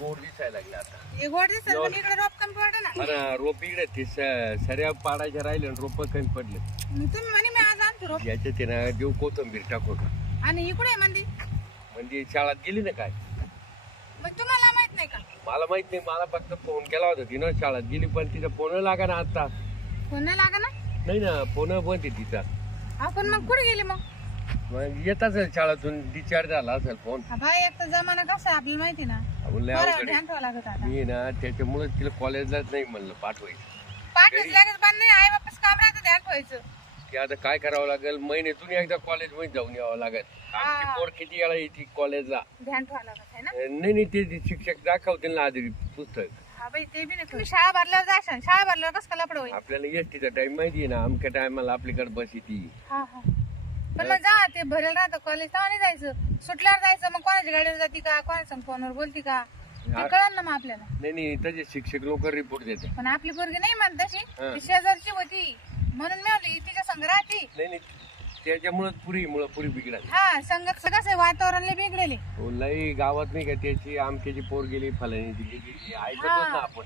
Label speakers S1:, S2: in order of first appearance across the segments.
S1: गोड दिसायला लागले आता.
S2: हे गोड पण इकडे रोप कमी पडलं ना.
S1: आणि रोप इकडे ते स- सऱ्या पाडायच्या राहिले आणि रोप कमी पडले.
S2: मग तुम्ही म्हणे मी आज आणतो रोप.
S1: याच्यात आहे ना देव कोथंबीर टाकून
S2: आणि इकडे मंदी.
S1: म्हणजे शाळात गेली ना काय?
S2: मग तुम्हाला माहीत नाही का?
S1: मला माहीत नाही मला फक्त फोन केला होता तिनं शाळात गेली पण तिचा फोन लागा ना आता.
S2: फोन नाही लागा ना?
S1: नाही ना फोन बंद आहे तिचा.
S2: आपण मग कुठे गेले मग?
S1: मग येत असेल शाळातून डिस्चार्ज झाला असेल फोन
S2: बाई एक तर जमाना कसा आपल्याला माहिती ना.
S1: आपण लय
S2: बरं
S1: अवघड आहे.
S2: ध्यान ठेवावं लागत आता.
S1: मी ना त्याच्यामुळे तिला कॉलेजलाच नाही म्हणलं पाठवायचं.
S2: पाठीच लगेच बंद नाही आई बापाच काम राहतं ध्यान ठेवायचं.
S1: की आता काय करावं लागेल? महिन्यातून एकदा कॉलेजमध्ये जाऊन यावं लागेल. आमची पोर किती वेळा येते कॉलेजला
S2: ध्यान ठेवावं लागत आहे ना?
S1: नाही नाही ते शिक्षक दाखवतील ना आधी पुस्तक.
S2: हा बाई ते बी नाही. तुम्ही शाळा भरल्यावर जाशाल शाळा भरल्यावर कसं लपड होईल?
S1: आपल्याला एसटीचा टाइम माहिती आहे ना अमक्या टायमाला आपल्याकडे बस येते.
S2: हा हा. पण मग जा ते भरेल राहतं कॉलेज तेव्हा नाही जायचं. सुटल्यावर जायचं. मग कोणाच्या गाडीवर जाती का? कोणाच्या फोनवर बोलती का? ते कळलं ना मग आपल्याला.
S1: नाही नाही तसे शिक्षक लोक रिपोर्ट देते
S2: पण आपली पोरगी नाही म्हणत तशी.
S1: हा.
S2: ती शेजारची होती. म्हणून मी आली तिच्या संग राहती.
S1: नाही नाही. त्याच्यामुळे पुरी मुळे पुरी बिघडा
S2: हा संग कसं वातावरण लय बिघडेले.
S1: लई गावात नाही का त्याची आमच्याची पोर गेली फलानी गेली ऐकतोच ना आपण.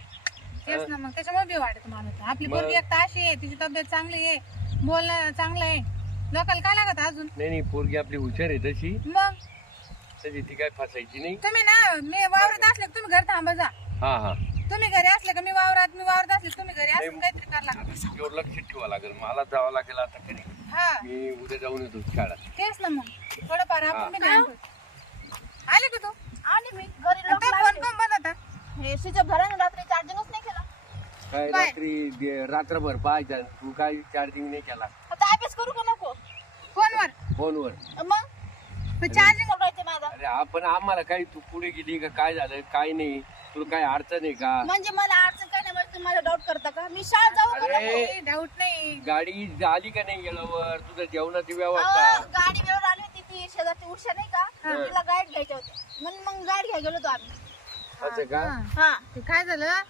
S2: तेच ना मग त्याच्यामुळे बी वाटत मला. आपली पोरगी एक अशी आहे तिची तब्येत चांगली आहे. बोलणं चांगलं आहे. लोकांना काय लागत अजून?
S1: नाही नाही पोरगी आपली हुशार आहे तशी.
S2: मग?
S1: तशी ती काय फसायची नाही.
S2: तुम्ही ना मी वावरत असले का तुम्ही घर थांबा जा.
S1: हा हा.
S2: तुम्ही घरी असले का मी वावरात मी वावरत असले का तुम्ही घरी असले काहीतरी लागत
S1: आता तिच्यावर लक्ष ठेवावं लागेल. मला जावं लागेल आता कधी
S2: हा.
S1: मी उद्या जाऊन येतो शाळेत.
S2: तेच ना मग. थोडंफार. आपण बी ध्यान ठेवू. आली का तू?
S3: आणि मी. घरी लोक
S2: फोन कोण बंद होता
S3: हे स्विच रात्री चार्जिंगच नाही केला.
S1: काय
S2: बाय.
S1: रात्री दे- रात्रभर पाहायचा. तू काय चार्जिंग नाही केला.
S3: आता अभ्यास करू का नको?
S2: फोनवर.
S3: मग?
S2: चार्जिंग
S3: माझा.
S1: अरे आपण आम्हाला काही तू पुढे गेली का? काय झालं? काय नाही? तुला काय अडचण आहे का?
S3: म्हणजे मला अडचण काय नाही म्हणजे तुम्ही माझा डाऊट करता का? मी शाळेत जाऊ का
S1: अरे.
S3: नको?
S2: डाऊट नाही.
S1: गाडी झाली का नाही गेल्यावर? तुझं जेवणाची व्यवस्था.
S3: अहो, गाडी वेळेवर आली होती ती. शेजारची उषा नाही का? तिला गाईड घ्यायच्या होत्या म्हणून मग गाईड घ्यायला गेलो होतो आम्ही.
S1: असं का?
S2: हा.
S3: हा.
S2: ते काय झालं?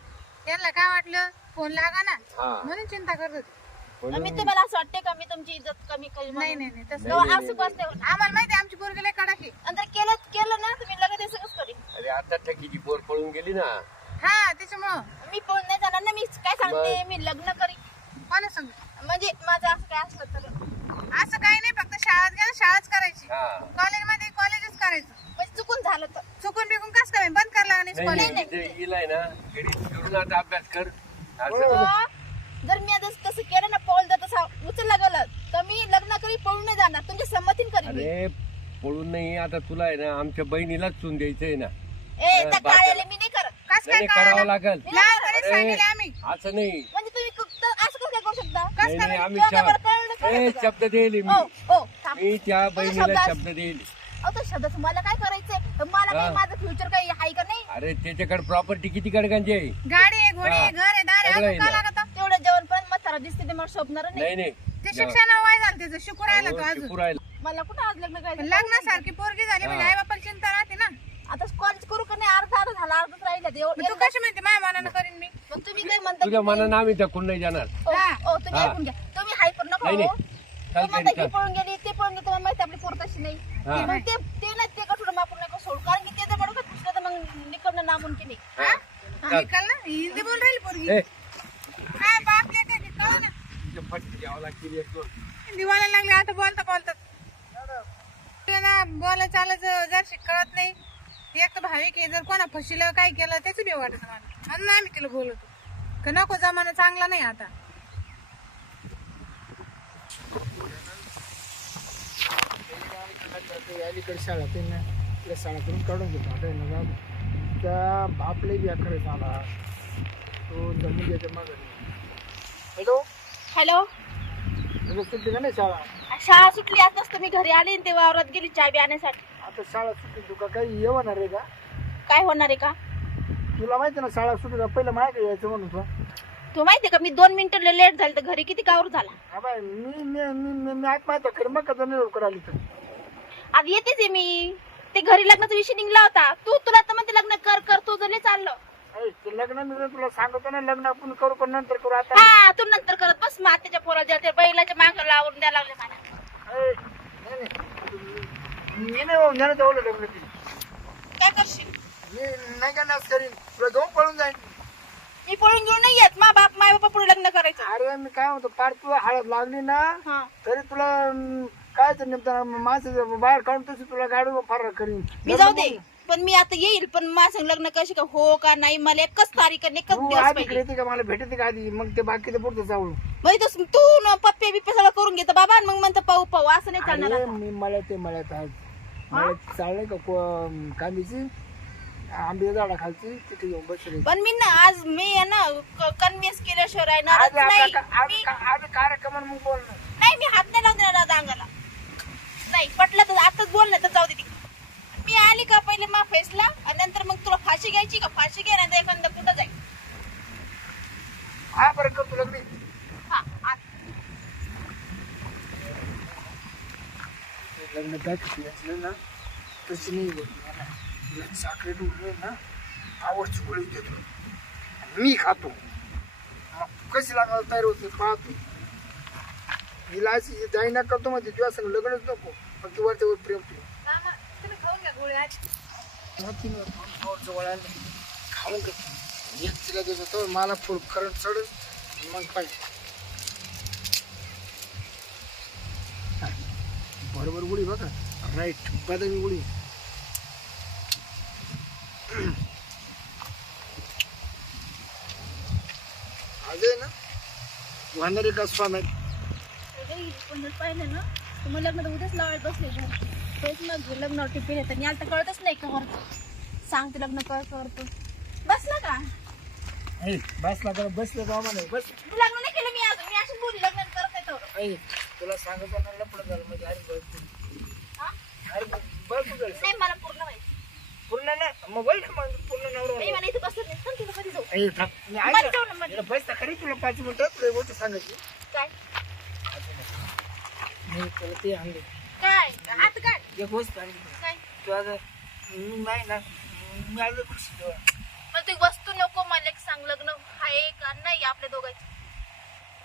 S2: त्यांना काय वाटलं? फोन लागा ना.
S1: हा.
S2: म्हणून चिंता करत होते.
S3: मी तुम्हाला असं वाटते का मी तुमची इज्जत कमी करी
S2: नाही नाही नाही तसं
S1: नाही, नाही,
S3: असं बसते
S2: आम्हाला माहिती आहे आमची पोरगी लय कडक
S3: आणि जर केलं केलं ना तुम्ही लगेच हे सगळंच करीन.
S1: अरे आता ठकीची पोर पळून गेली ना.
S2: हा त्याच्यामुळं.
S3: मी पळून नाही जाणार ना मी काय सांगते? मी लग्न करीन.
S2: कोणा सांग?
S3: म्हणजे माझं असं काय असलं तर?
S2: असं काही नाही फक्त शाळेत गेलं शाळाच करायची.
S1: हा.
S2: कॉलेजमध्ये कॉलेजच करायचं.
S3: म्हणजे चुकून झालं तर.
S2: चुकून बिकून कसं काय? बंद करला नाही
S1: नाही
S2: कॉलेज
S1: नाही ते ना. घरी करून आता अभ्यास कर. असं
S3: हो. जर मी आता तसं केलं ना पाऊल जर तसं उचलला गेलं तर मी लग्न करी पळून नाही जाणार. तुमच्या संमतीन करीन मी.
S1: अरे पळून नाही आता तुला आहे ना आमच्या बहिणीलाच चून द्यायचंय ना.
S3: ए त्या
S1: बाकी-
S3: काळ्याला मी नाही करत.
S2: कस
S1: नाही
S2: काय
S1: नाही, करावं? लागेल.
S2: लहानपणीच
S1: अरे
S2: सांगितले आम्ही.
S1: असं नाही.
S3: म्हणजे तुम्ही असं कसं काय करू शकता?
S1: नाही नाही आम्ही
S3: तुला
S1: चा-
S3: बरं कळलं का
S1: ए,
S3: कसं?
S1: शब्द देईल
S3: हो
S1: मी.
S3: हो थांब.
S1: मी त्या
S3: तुझा
S1: बहिणीला
S3: शब्द
S1: शब्द देईल
S3: अहो तो शब्दाचं मला काय करायचंय? मला
S1: हा.
S3: काही माझं फ्युचर काही आहे का नाही?
S1: अरे त्याच्याकडे प्रॉपर्टी किती कडकांची आहे?
S2: गाडी आहे घोडी आहे घर आहे दार आहे
S1: सगळं
S2: अजून काय. लागत
S3: म्हातारा दिसते ते मला शोभणार नाही
S1: नाही नाही
S2: ते शिक्षण वय झालं त्याचं शिकू राहिला तो
S1: हो,
S2: अजून
S1: शिकू राहिला.
S3: मला कुठं आज लग्न करायचं
S2: लग्नासारखी पोरगी झाली म्हणजे
S1: हा.
S2: आई बापाला चिंता राहते ना
S3: आता कॉलेज करू का नाही अर्धा अर्धा झाला अर्धच राहिला
S2: मग तू कशी म्हणते माझ्या मनानं करीन मी
S3: मग तुम्ही काय म्हणता
S1: तुझ्या मनानं आम्ही टाकून नाही जाणार
S3: ओ,
S2: हा.
S3: ओ, तुम्ही
S1: हा.
S3: ऐकून घ्या तुम्ही हायपर नको
S1: नाही,
S3: हो.
S1: नाही. चालतंय, चालतंय.
S3: पळून गेली ते पळून गेली तुम्हाला माहिती आपली पोर तशी नाही
S1: हा.
S3: मग ते ते ना ते का थोडं मापून नका सोड कारण की ते जर तर मग निकडनं नामुमकिन आहे
S1: हा.
S2: हा, निकाल ना हिंदी बोल राहिली पोरगी
S1: ए,
S2: काय बाप काय काय कळलं ना
S1: तुझ्या फटके द्यावं लागतील एक दोन.
S2: लागले आता बोलता बोलतात. तुला ना बोलायला चालायचं जर कळत नाही. एक तर भाविक आहे जर कोणा फशीलं काय केलं त्याच बी वाटत मला आणि आम्ही तिला बोलतो. का नको जमाना चांगला नाही आता.
S4: ते अलीकडे शाळा ते ना शाळातून काढून घेतो आता आहे ना जाऊ त्या बापले बी अकरा झाला. तो जमिनीच्या मागे हॅलो?
S3: हॅलो?
S4: हॅलो सुट्टी का नाही शाळा?
S3: शाळा सुटली आताच तुम्ही घरी आले आणि ते वावरात गेली चाबी आणण्यासाठी
S4: आता शाळा सुट्टी तुका काही येवणार आहे का?
S3: काय होणार आहे का?
S4: तुला माहिती ना शाळा सुटली पहिलं माझ्या यायचं म्हणून तू.
S3: तू माहितीये का मी दोन मिनिटं लेट झाले तर घरी किती कावर झाला?
S4: हा बाय मी मी मी मी मी आत्महत्या कर मग का नाही लवकर आली तर
S3: आज येतेच आहे मी. ते घरी लग्नाचा विषय निघला होता. तू तुला तर म्हणते लग्न कर कर तू जर चाललं
S4: ऐ, तुला सांगतो ना लग्न आपण करू पण नंतर करू आता.
S3: हा तू नंतर करत बस मातेच्या पोराच्या ते बैलाच्या माग लावून द्यायला लागले मला.
S4: ऐ, नाही, नाही. मी नाही जाणार तेवढं लग्न ती
S3: काय करशील?
S4: मी नाही का नाच करीन. तुला घेऊन पळून जाईन.
S3: मी पळून घेऊन नाही येत. मा बाप माय बापा पुढे लग्न करायचं.
S4: अरे मी काय म्हणतो पार तुला हळद लागली ना
S3: हा.
S4: तरी तुला अं, काय तर नेमता माणसं बाहेर काढून तशी तुला गाडी फार करीन.
S3: मी जाऊ दे. पण मी आता येईल पण माझं लग्न कशी का हो का नाही मला एकच तारीख आणि एकच
S4: तू
S3: दिवस
S4: आधी
S3: पाहिजे.
S4: येते का मला भेटते का आधी? मग ते बाकीचं पुढचं जाऊ.
S3: म्हणजे तू तू न पप्पे बिप्पे सगळं करून घेतो बाबा आणि मग म्हणतो पाहू पाहू असं नाही चालणार
S4: अरे
S3: आता.
S4: मी मला ते मळ्यात आज. मळ्यात चाललंय का को- कांद्याची आंबे झाडा खालची तिथे येऊन बसले.
S3: पण मी ना आज मी आहे ना कन्व्हिन्स केल्याशिवाय राहणारच नाही. मी-
S4: कार्यक्रम मग.
S3: नाही मी हात नाही लावून देणार आता अंगाला नाही पटलं तर आताच बोल नाही तर जाऊ दे तिकडे मी आली का पहिले मा फेसला आणि नंतर मग तुला घ्यायची का? फाशी घे नाही एखादा कुठं जाईल?
S4: हा बरं करतो लग्न.
S3: हा.
S4: लग्न असलं ना तशी नाही बोलली मला. तुला ना आवडची गोळी देतो. मी खातो. मग कशी लागायला तयार होते पाहतो. हिला अशी जाईना करतो म्हणजे तुझ्या संग लग्नच नको पण तू वरच्या वर प्रेम तू
S2: मामा, तुम्ही खाऊन घ्या गोळी आज
S4: तेव्हा खाऊन घेतलं लगेच तिला होतो मला फुल करंट चढ मग पाहिजे बरोबर गुळी बघा राईट बदामी गुळी आज आहे ना वाहणारे का स्वामी
S3: पाहिलं ना? मग लग्न तर उद्याच लावायला बसले घर. तेच मग लग्नावर टिफिन येतं. आणि आता कळतच नाही का करतो सांगते लग्न कर करतो बसला का?
S4: ऐ, बसला तर बसले का म्हणे बस.
S3: तू लग्न नाही केलं मी अजून. मी अशीच बोलली लग्न करत नाही तर
S4: ऐ, तुला सांगतो ना लपड झालं म्हणजे अरे बस
S3: हा?
S4: अरे बस तू जायचं.
S3: नाही मला पूर्ण माहिती.
S4: पूर्ण ना मग वय ना मग पूर्ण नवरा
S3: नाही मला इथे बसत नाही. सांग तुला कधी जाऊ?
S4: ऐ, थांब. मी ऐकमध्ये.
S3: जाऊ ना मध्ये
S4: इकडे बस तर खरी तुला पाच मिनिटं तुला गोष्ट सांगायची.
S3: काय?
S4: मी ते आणले.
S3: काय?
S4: एक गोष्ट आणली.
S3: काय?
S4: तू आता मी नाही ना. मी आलो खुशी तेव्हा.
S3: मला ती वस्तू नको मला एक सांग लग्न आहे का नाही आपल्या दोघांचे?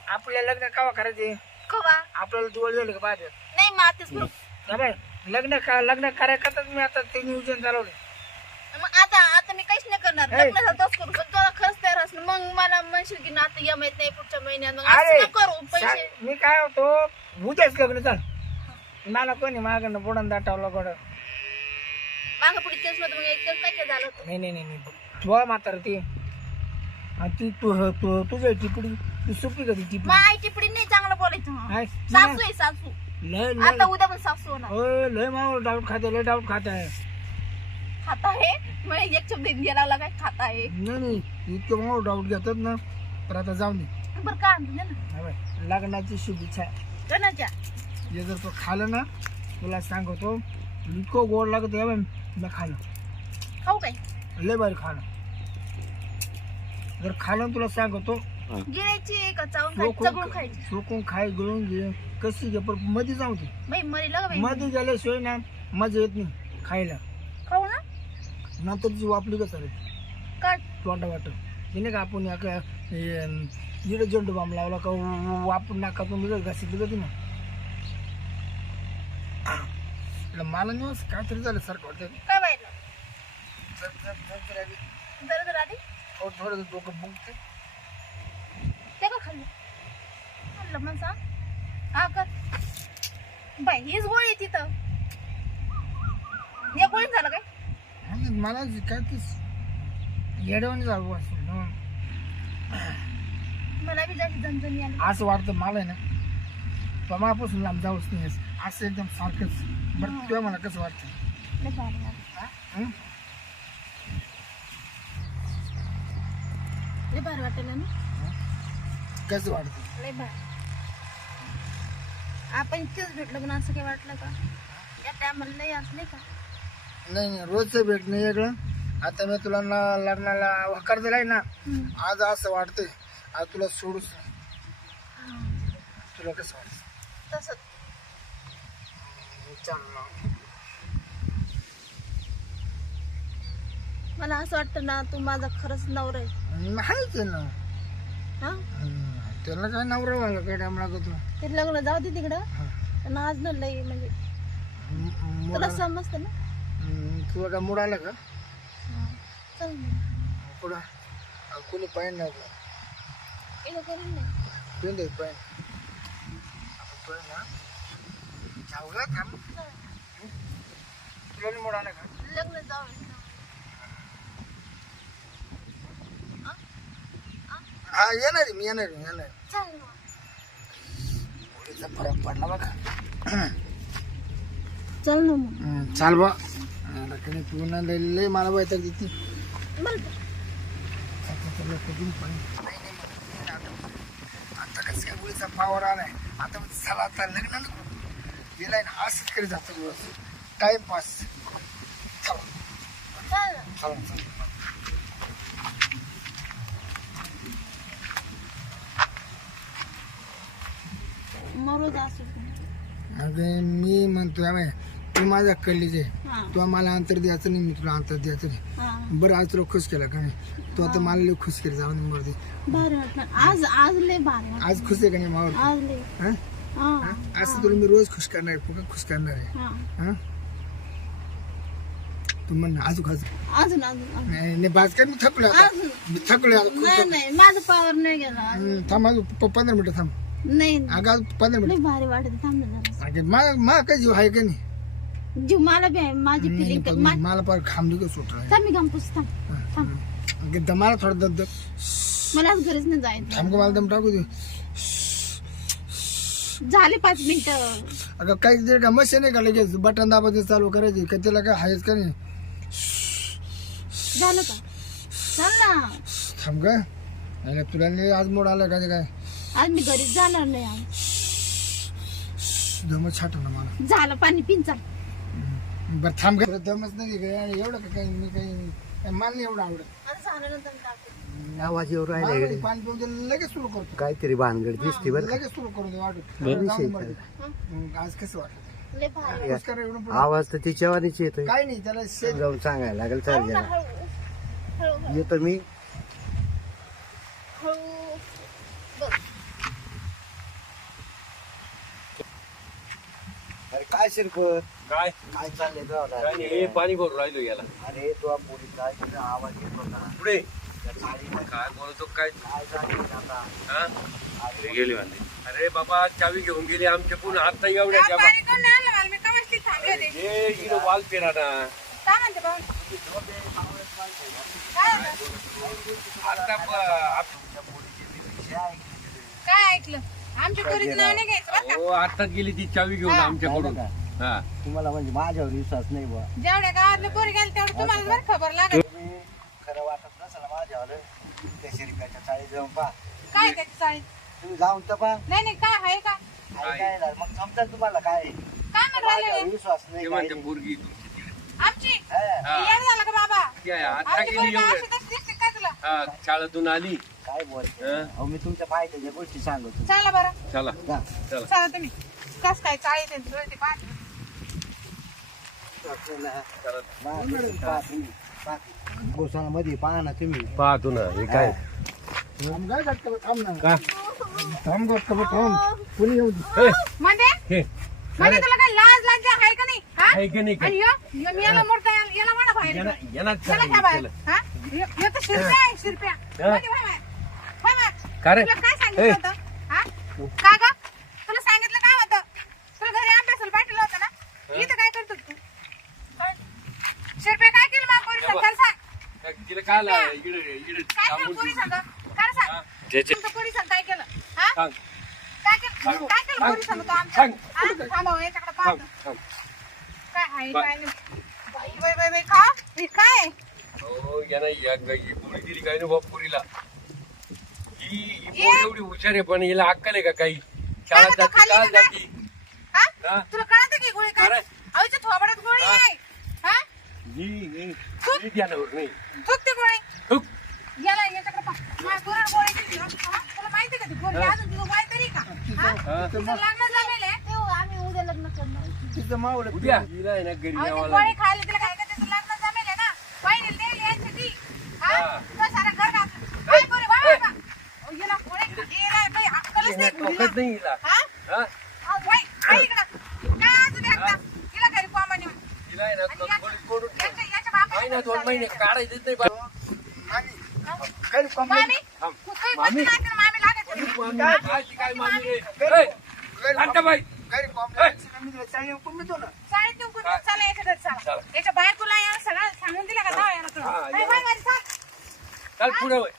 S4: आपल्याला लग्न केव्हा करायचे?
S3: कवा?
S4: आपल्याला दिवाळी झाली का बाहेर
S3: नाही मग आताच बरोबर
S4: बाय लग्न का लग्न करायकरताच मी आता ते नियोजन चालवलं
S3: मग आता आता मी काहीच नाही करणार. लग्न झालं तोच करू. पण तुला खरंच तयार असणं मग मला म्हणशील की ना आता या माहीत नाही पुढच्या महिन्यात. मग
S4: अरे
S3: असं नको करू पैसे.
S4: मी काय होतो उद्याच चाल मला कोणी मागणं बुडून दाटावलं गोड.
S3: मागं पुढे तेच मग एकदम काय काय झालं होतं?
S4: नाही नाही नाही नाही. म्हातारा ती. आणि ती तू तू तुझ्या टिपडी ती सुपी का ती टिपडी
S3: मग आई टिपडी नाही चांगलं बोलायचं.
S4: हाय,
S3: सासू आहे सासू.
S4: लय
S3: आता
S4: लय
S3: उद्या पण सासू होणार.
S4: ओय, लय मावर डाऊट खाते लय डाऊट खात. आहे
S3: खाता आहे? मग एक शब्द घ्यायला लागला काय? खाता आहे.
S4: नाही नाही. इतके डाऊट घेतात ना तर आता जाऊन दे.
S3: बरं का आणतो ना.
S4: हा लग्नाची शुभेच्छा.
S3: कोणाच्या?
S4: हे जर तो खाल्लं ना तुला सांगतो इतकं गोड लागत आहे बाई, मी खाल्लं
S3: खाऊ काय?
S4: लय भारी खाणं. जर खाल्लं ना तुला सांगतो
S3: गिळायची का चावून खायची चगळून
S4: चोकून
S3: खायची.
S4: चोकून खाय गिळून घे. कशी घे पण मध्ये जाऊ दे.
S3: बाई बाई.
S4: मध्ये गेल्याशिवाय ना मजा येत नाही खायला.
S3: खाऊ ना.
S4: नंतर जी वापली का सर
S3: काय
S4: तोंडा वाटत हे नाही का आपण का इकडे झेंडू बाम लावला का वापरून नाकातून निघत घासीत ना. मला नाही काहीतरी झालं सारखं वाटतं थोडं डोकं बुंकते
S3: ते का खाल्लं? खाल्लं मग सांग हा कर बाई हीच गोळी तिथं. झालं काय?
S4: मला काय तीच येडवणी जाऊ असं ना.
S3: मला बी जास्त झणझणी आली.
S4: असं वाटतं मला आहे ना. पमापासून लांब जाऊच नाही असं. असं एकदम सारखंच. बरं तुला मला कसं वाटतं?
S3: लय भारी आली.
S4: हं?
S3: लय भारी वाटेल ना
S4: कसं वाटतं?
S3: लय भारी. आपण इतकेच भेटलो पण असं काही वाटलं का? या टायमाला लय असले का?
S4: नाही नाही. रोजचं भेट नाही वेगळं. आता मी तुला ना लग्नाला वकार दिलाय ना. आज असं वाटतंय आज तुला सोडूच नाही. तुला कसं वाटतं
S3: तसंच
S4: चल ना.
S3: मला असं वाटतं ना तू माझा खरंच नवरा आहे
S4: माहीत आहे ना
S3: हा.
S4: त्याला काय नवरा व्हायला काय टाइम लागत ना
S3: ते लग्न जाऊ दे तिकडं पण आज ना लय म्हणजे तुला समजतं ना
S4: तुला काय मूड आला का.
S3: चल
S4: पुढं कोणी पाहिजे नाही
S3: इथं करून नाही.
S4: पिऊन दे पाहिजे आपण ना जाऊ का? थांब तुला नाही मोड आला का?
S3: लग्न जाऊ
S4: हा येणार आहे मी येणार आहे, येणार आहे.
S3: चल
S4: पोरीचा फरक पडला बघा.
S3: चल ना मग.
S4: चाल बा. लकडे पिऊन लय मला बैठक देते आता कसं काय मुलीचा पावर आलाय आता मग चला आता लग्न नको गेलाय ना असंच करी जातो टाइमपास चला
S3: चल
S4: अरे मी म्हणतोय तू माझ्या कल्लीच आहे.
S3: हा.
S4: तू मला अंतर द्यायचं नाही मी तुला अंतर द्यायचं नाही. बरं आज तुला खुश केला का नाही? तू आता मला लय खुश केलं जाऊन मरू दे.
S3: भारी आज आज लय भारी वाटणार
S4: आज खुश आहे का नाही
S3: आज लय.
S4: हा?
S3: हा.
S4: हा? असं तुला मी रोज खुश करणार आहे खुश करणार आहे?
S3: हा.
S4: हा? तू म्हण ना, अजून अजून
S3: अजून अजून अजून.
S4: नाही नाही, बाज काय मी थकलो आता.
S3: अजून.
S4: मी थकलो आता खूप
S3: नाही नाही माझं पावर नाही गेला.
S4: हम्म, थांब अजून प- पंधरा मिनिटं थांब.
S3: नाही
S4: अगं अजून पंधरा
S3: लय
S4: मिनिटं.
S3: भारी वाटत थांब ना जरा.
S4: अगं मा मा काय जीव आहे का नाही?
S3: जीव मला बी आहे माझी
S4: नाही,
S3: फिलिंग
S4: पण मला पार खांबली का सुट
S3: थांब मी गंपूस थांब थांब.
S4: दमाला थोडं दम दम.
S3: मला आज घरीच नाही जायचं
S4: थांब का मला दम टाकू दे.
S3: झाले पाच मिनिट.
S4: अगं काही दे का मशीन आहे का लगेच? बटन दाबायचं चालू करायची का त्याला काय आहेच का नाही?
S3: झालं का? चल ना.
S4: थांब का अगं तुला नाही आज मोड आला का ते काय?
S3: आज मी घरीच जाणार नाही आज.
S4: दमच छाट ना मला.
S3: झालं पाणी पिंचा
S4: बरं थांब का दमच नाही का एवढं का काही मी काही मला नाही एवढं आवडत.
S3: आता.
S5: आवाज येऊ राहिला
S4: मला
S5: इकडे
S4: पाणी पिऊन दिलं, लगेच सुरू करतो.
S5: काहीतरी भानगड दिसते बरं
S4: लगेच सुरू करू दे वाटत
S5: बरं.
S4: जाऊ दे मरू दे. मग आज कसं वाटत
S3: लय भारी.
S4: खुश करा एवढं पुढं.
S5: आवाज तर तिच्यावानीच येतोय.
S4: काय नाही त्याला शेत
S5: जाऊन सांगायला लागेल चाल
S3: हळू ना,
S5: जरा.
S3: हळू हळू.
S5: येतो मी.
S3: हळू. बघ.
S5: अरे काय शिरकत
S1: काय?
S5: काय चाललंय तुला?
S1: काय नाही हे पाणी भरून राहिलो याला.
S5: अरे तुला पोलीस तुझा आवाज येत
S1: पुढे
S5: त्या चाळीमध्ये
S1: काय बोलतो काय?
S5: काय झालं आता?
S1: हा? अरे बाबा चावी घेऊन गेली आमच्या पुन्हा आता एवढ्या
S2: हा,
S1: त्या
S2: होते?
S1: हे इकडं वाल पेरा ना.
S2: म्हणते
S1: ब- आता-
S2: काय ऐकलं? आमच्या पोरीचं नाव नाही घ्यायचं बरं का?
S1: हो आताच गेली ती चावी घेऊन
S2: हा.
S1: आमच्याकडून. हा.
S5: तुम्हाला म्हणजे माझ्यावर विश्वास नाही बुवा.
S2: जेवढ्या गावातले पोरी गेले तेवढं तुम्हाला बरं खबर लागेल.
S5: तुम्ही खरं वाटत नसेल माझ्यावर त्या शिरप्याच्या चाळी जाऊन पहा.
S2: काय त्याची चाळी
S5: तुम्ही जाऊन तर पहा.
S2: नाही नाही काय आहे का?
S5: काय काय झालं? मग समजेल तुम्हाला काय आहे.
S2: काय म्हणून राहिले
S5: माझ्यावर विश्वास नाही काही.
S1: पोरगी तिकडे.
S2: आमची. येड झाला का बाबा?
S1: ती आहे, आता
S2: आमची
S1: गेली
S2: पोरगी
S1: एवढं.
S2: अशी तशी दिसते काय तुला?
S1: हा शाळेतून आली.
S5: काय बोलते?
S1: हा.
S5: अहो मी तुमच्या पाहिजे गोष्टी सांगतो.
S2: चला बरं.
S1: चला
S5: जा.
S1: चला.
S2: चला तुम्ही. कस काय चाळी त्यांची ते पाहते
S5: आपल्याला
S1: चला.
S5: बाहेर पहा ना तुम्ही.
S1: पाहतो ना हे काय? का?
S4: थांब कुणी येऊ दे?
S2: म्हणजे?
S1: हे.
S2: म्हणजे तुला काय लाज लाज आहे का नाही? हा?
S1: आहे की नाही काय?
S2: आणि यो- यो मी याला मोठा याला- याला म्हणा बाहेर
S1: यांना- यांना
S2: चला
S1: चला,
S2: का बाहेर
S1: चला.
S2: हा? यो- यो तर शिरप्या आहे शिरप्या
S1: हा.
S2: म्हणजे बाय बाय. Bye bye.
S1: का रे?
S2: तुला काय
S1: ए.
S2: सांगितलं होतं हा? का ग तुला सांगितलं काय होतं तुला घरी अभ्यासाला पाठवलं होतं ना इथं काय करतो तू काय? शिरप्या काय केलं मा पोरी
S1: हे बघ.
S2: सांग
S1: तिला काय ला- इकडे इकडे
S2: काय केलं
S1: थांबून
S2: पोरी. सांग काय सांग
S1: हा. ज्याचे-
S2: तुमचं पोरी सांग काय केलं हा
S1: सांग
S2: काय केलं काय केलं
S1: सांग.
S2: पोरी सांग तू आमच्या
S1: सांग.
S2: हा? थांबा याच्याकडे
S1: थांब
S2: पाहतो
S1: थांब
S2: काय आहे
S1: बा-
S2: काय नाही बाई बाई बाई बाई का हे काय
S1: हो यांना या ही पोरी दिली काय ना बाप पुरीला ही ही
S2: ए.
S1: पोर एवढी हुशार आहे पण हिला अक्कल आहे का काही शाळेत
S2: म्हणतो,
S1: जाती
S2: खाली
S1: काल
S2: का?
S1: जाती
S2: हा
S1: हा?
S2: तुला कळत की गोळी काय
S1: अरे.
S2: आईच्या थोबड्यात गोळी
S1: हा.
S2: आहे हा
S1: ही ही ही ध्यानावर नाही
S2: थुक ती गोळी
S1: हुक.
S2: याला याच्याकडे पहा. माझ्या पोराला गोळी दिली ना. हा? तुला माहिती का ती गोळी. अजून तुझं वय तरी का हा?
S1: हा.
S2: तुझं लग्न झालेलं आहे
S3: उद्या लग्न करणार
S4: तिथं मावळं
S1: उद्या हिला आहे ना घरी
S2: अहो, ती
S1: यावं
S2: गोळी
S1: लागेल
S2: खायला तिला काय का तिचं लग्न जमेल आहे ना पाहिजे देईल यायसाठी हा
S1: हा.
S2: तुला सारा घर घातलं काय पोरी वा वा वा. अहो, अक्कलच नाही
S1: हिला
S2: पोरीला.
S1: टोकत नाही हिला
S2: हा
S1: हा
S2: अहो, बाई, आई इकडं. काय अजून एकदा? हिला घरी कोंबा नेऊन.
S1: हिला आहे ना
S2: आणि या-
S1: थोडी सोडून ठेव.
S2: याच्या- याच्या बापाने
S1: महिना दोन महिने काढायचेच नाही बा.
S4: गरीब कमला
S2: मामी
S1: थांब.
S2: तू काही
S1: मामी.
S2: बोलते नाही तर मामी लागत आहे.
S1: काय ती काय मामी रे? ए, शांताबाई.
S4: गरीब चाळी कोण देतो ना
S2: शाळेत नेऊन कुठं चला याच्या घरी चला
S1: चला.
S2: याच्या बायकोला या सगळं सांगून दिलं का जाऊ याला
S1: हा,
S2: कळलं.
S1: या.
S2: बाय, बाय, बाय, चल.
S1: चल पुढे वळ.